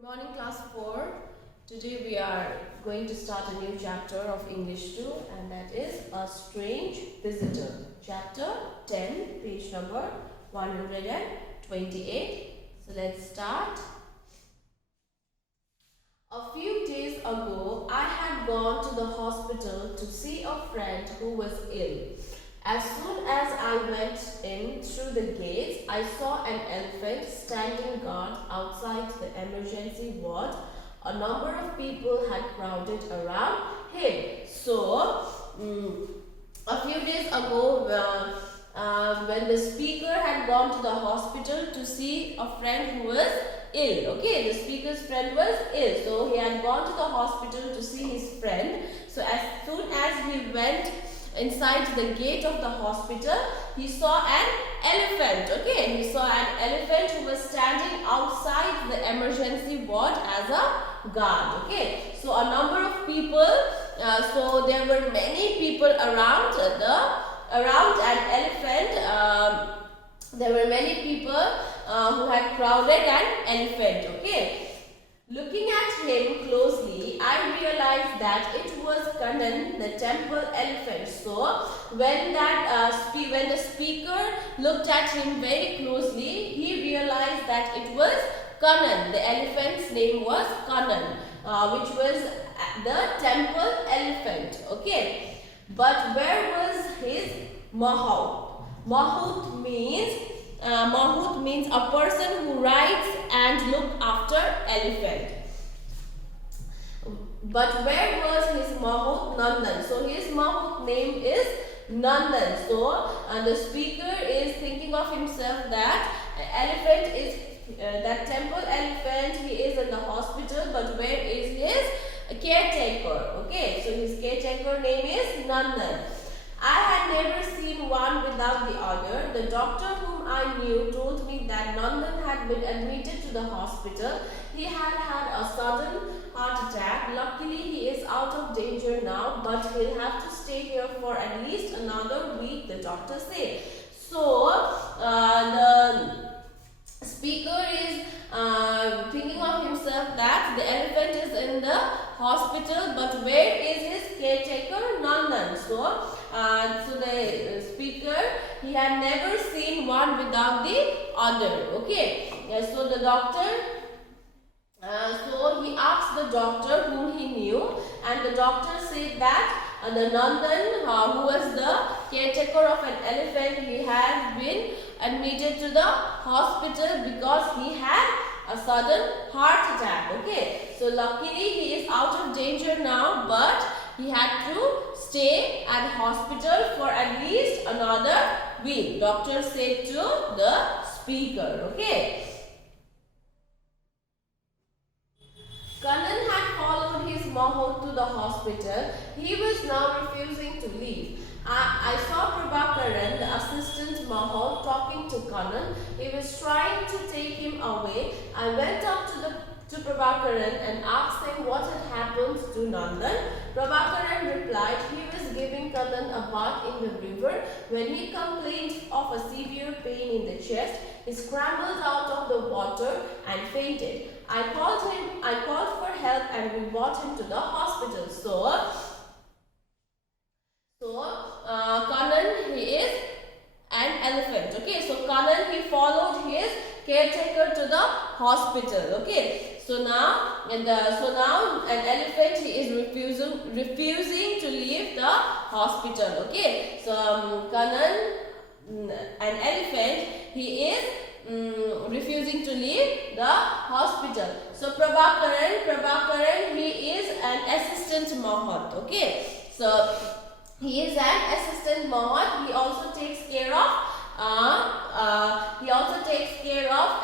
Good morning, class 4. Today we are going to start a new chapter of English 2, and that is A Strange Visitor. Chapter 10, page number 128. So let's start. A few days ago, I had gone to the hospital to see a friend who was ill. As soon as I went in through the gates, I saw an elephant standing guard outside the emergency ward. A number of people had crowded around him. So, a few days ago, when the speaker had gone to the hospital to see a friend who was ill. Okay, the speaker's friend was ill. So, he had gone to the hospital to see his friend. So, as soon as he went inside the gate of the hospital, he saw an elephant. Okay, he saw an elephant who was standing outside the emergency ward as a guard. Okay, so a number of people, so there were many people around an elephant. There were many people who had crowded an elephant. Okay. Looking at him closely, I realized that it was Kannan, the temple elephant. So, when the speaker looked at him very closely, he realized that it was Kannan. The elephant's name was Kannan, which was the temple elephant. Okay, but where was his mahout? Mahout means a person who rides and looks after elephant. But where was his mahout? Nandan. So his mahout name is Nandan. So the speaker is thinking of himself that elephant is that temple elephant. He is in the hospital, but where is his caretaker? Okay, so his caretaker name is Nandan. I had never seen one without the other. The doctor whom I knew told me that Nandan had been admitted to the hospital. He had had a sudden heart attack. Luckily, he is out of danger now, but he'll have to stay here for at least another week, the doctor said. So, the speaker is thinking of himself that the elephant is in the hospital, but where is his caretaker? Nandan. So the speaker, he had never seen one without the other. Okay. So the doctor, so he asked the doctor whom he knew, and the doctor said that the Nandan, who was the caretaker of an elephant, he had been admitted to the hospital because he had a sudden heart attack. Okay, so luckily he is out of danger now, but he had to stay at hospital for at least another week, doctor said to the speaker. Okay. Kannan had followed his mahout to the hospital. He was now refusing to leave. I saw Prabhakaran, the assistant mahout, talking to Kannan. He was trying to take him away. I went up to Prabhakaran and asked him what had happened to Nandan. Prabhakaran replied he was giving Kannan a bath in the river. When he complained of a severe pain in the chest, he scrambled out of the water and fainted. I called for help and we brought him to the hospital. So Kannan, he is an elephant. Okay, so Kannan, he followed his caretaker to the hospital. Okay, so now an elephant, he is refusing to leave the hospital. Okay, so Kannan, an elephant, he is refusing to leave the hospital. So Prabhakaran, he is an assistant mahout. Okay, so he is an assistant mahout. He also takes care of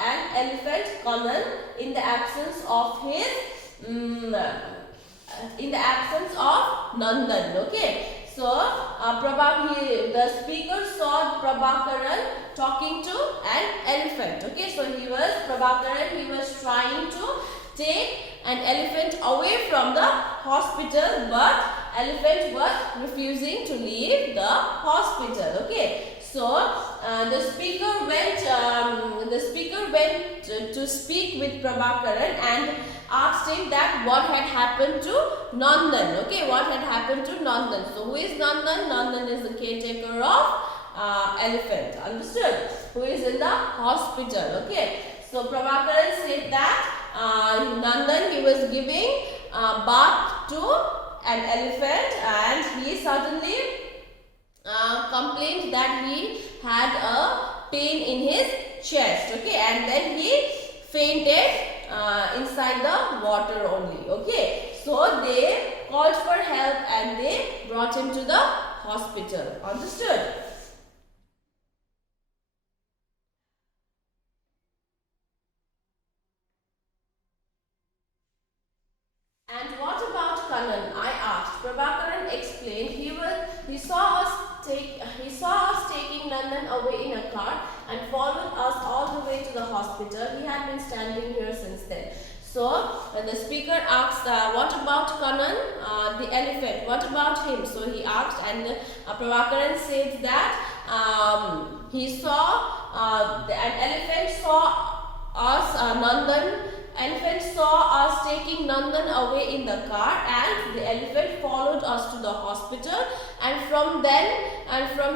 an elephant, Kannan, in the absence of Nandan. Okay, so the speaker saw Prabhakaran talking to an elephant. Okay, so Prabhakaran, he was trying to take an elephant away from the hospital, but elephant was refusing to leave the hospital. Okay, so the speaker went to speak with Prabhakaran and asked him that what had happened to Nandan. Okay, what had happened to Nandan? So who is Nandan? Nandan is the caretaker of elephant. Understood? Who is in the hospital. Okay. So Prabhakaran said that Nandan, he was giving bath to an elephant and he suddenly complained that he had a pain in his chest. Okay, and then he fainted inside the water only. Okay, so they called for help and they brought him to the hospital. Understood? And what about Kannan? I asked. Prabhakaran explained he saw us taking Nandan away in a car and followed us all the way to the hospital. He had been standing here since then. So the speaker asked, what about Kannan, the elephant? What about him? So he asked, and Prabhakaran said that he saw an elephant saw us, Nandan. Elephant saw us taking Nandan away in the car and the elephant followed us to the hospital, and from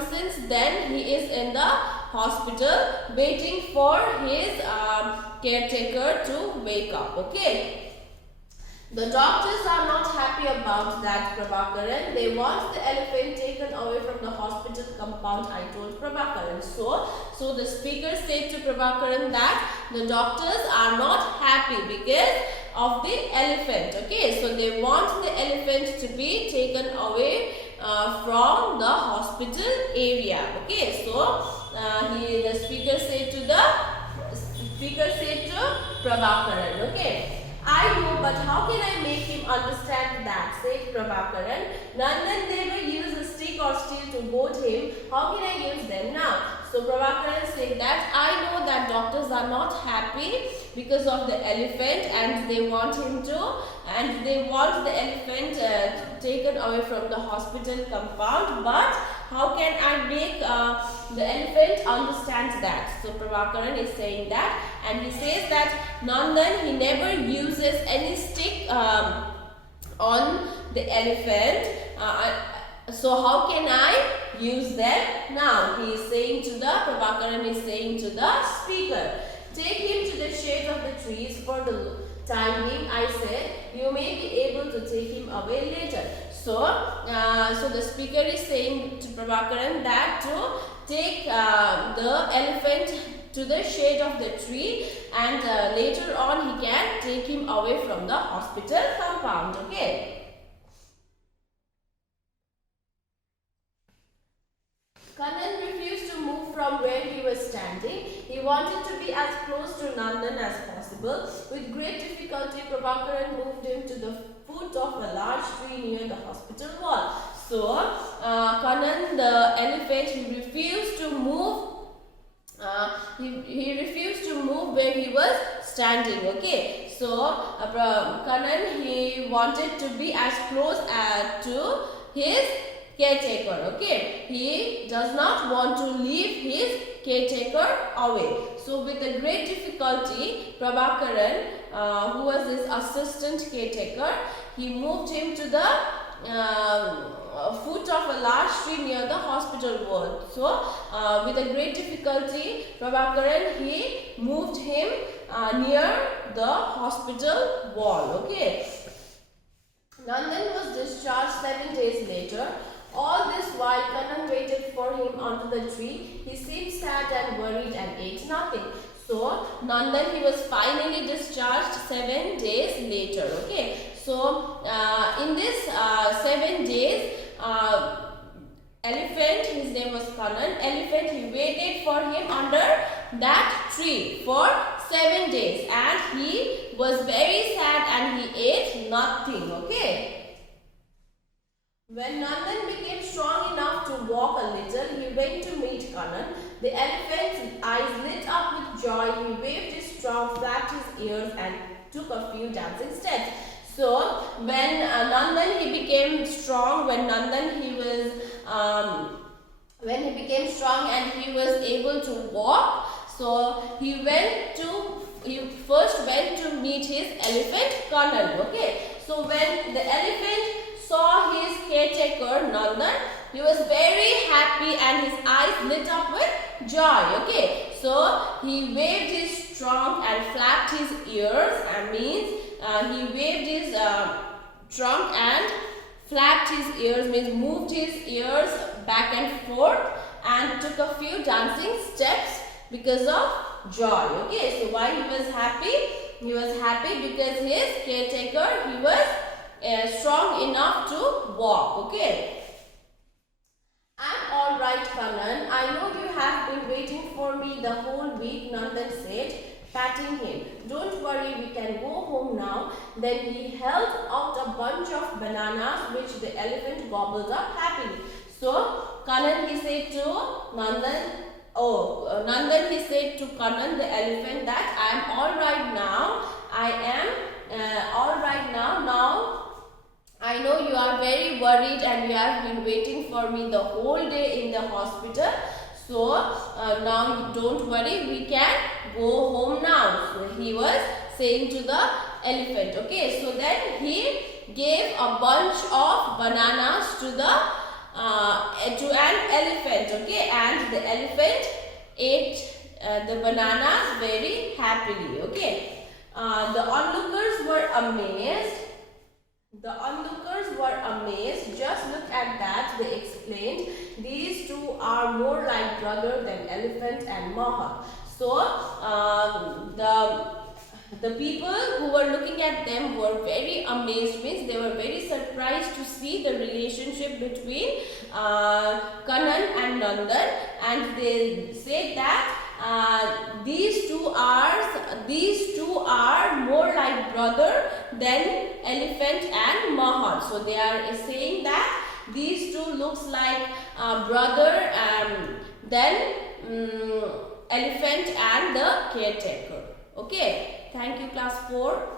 since then he is in the hospital waiting for his caretaker to wake up. Okay. The doctors are not happy about that, Prabhakaran. They want the elephant taken away from the hospital compound, I told Prabhakaran. So the speaker said to Prabhakaran that the doctors are not happy because of the elephant. Okay, so they want the elephant to be taken away from the hospital area. Okay, so the speaker said to Prabhakaran. Okay. I know, but how can I make him understand that? Said Prabhakaran. Nandan never used a stick or steel to goad him. How can I use them now? So Prabhakaran said that I know that doctors are not happy because of the elephant and they want the elephant taken away from the hospital compound, but how can I make the elephant understand that? So Prabhakaran is saying that, and he says that Nandan, he never uses any stick on the elephant. So how can I use them now? Prabhakaran is saying to the speaker, take him to the shade of the trees for the time being. I said, you may be able to take him away later. So the speaker is saying to Prabhakaran that to take the elephant to the shade of the tree, and later on he can take him away from the hospital compound. Okay. Kannan refused to move from where he was standing. He wanted to be as close to Nandan as possible. With great difficulty, Prabhakaran moved him to the foot of a large tree near the hospital wall. So, Kannan, the elephant, he refused to move. He refused to move where he was standing. Okay. So, Kannan, he wanted to be as close to his caretaker. Okay, he does not want to leave his caretaker away. So with a great difficulty, Prabhakaran, who was his assistant caretaker, he moved him to the foot of a large tree near the hospital wall. So with a great difficulty, Prabhakaran, he moved him near the hospital wall. Okay. Nandan was discharged 7 days later. All this while, Kannan waited for him under the tree. He seemed sad and worried and ate nothing. So, Nandan, he was finally discharged 7 days later. Okay. So, in this 7 days, elephant, his name was Kannan, elephant, he waited for him under that tree for 7 days, and he was very sad and he ate nothing. Okay. When Nandan became strong enough to walk a little, he went to meet Kannan. The elephant's eyes lit up with joy. He waved his trunk, flapped his ears, and took a few dancing steps. So, when Nandan, he became strong, when Nandan, he was when he became strong and he was able to walk, so he first went to meet his elephant Kanan. Okay, so when the elephant saw his caretaker Nandan, he was very happy and his eyes lit up with joy. Okay, so he waved his trunk and flapped his ears, and means he waved his trunk and flapped his ears, means moved his ears back and forth and took a few dancing steps because of joy. Okay, so why he was happy? He was happy because his caretaker, he was strong enough to walk. Okay. I'm alright, Kanan. I know you have been waiting for me the whole week, Nandan said, patting him. Don't worry, we can go home now. Then he held out a bunch of bananas which the elephant gobbled up happily. So, Kanan, he said to Nandan, Nandan, he said to Kanan the elephant that I am alright now. I am alright now. Now, I know you are very worried and you have been waiting for me the whole day in the hospital. So now don't worry, we can go home now. So he was saying to the elephant. Okay, so then he gave a bunch of bananas to an elephant. Okay, and the elephant ate the bananas very happily. Okay, the onlookers were amazed. The onlookers were amazed. Just look at that, they explained. These two are more like brother than elephant and Mahat. So, the people who were looking at them were very amazed, means they were very surprised to see the relationship between Kanan and Nandan, and they said that these two are more like brother than elephant and Mahat. So they are saying that these two looks like brother than elephant and the caretaker. Okay, thank you class 4.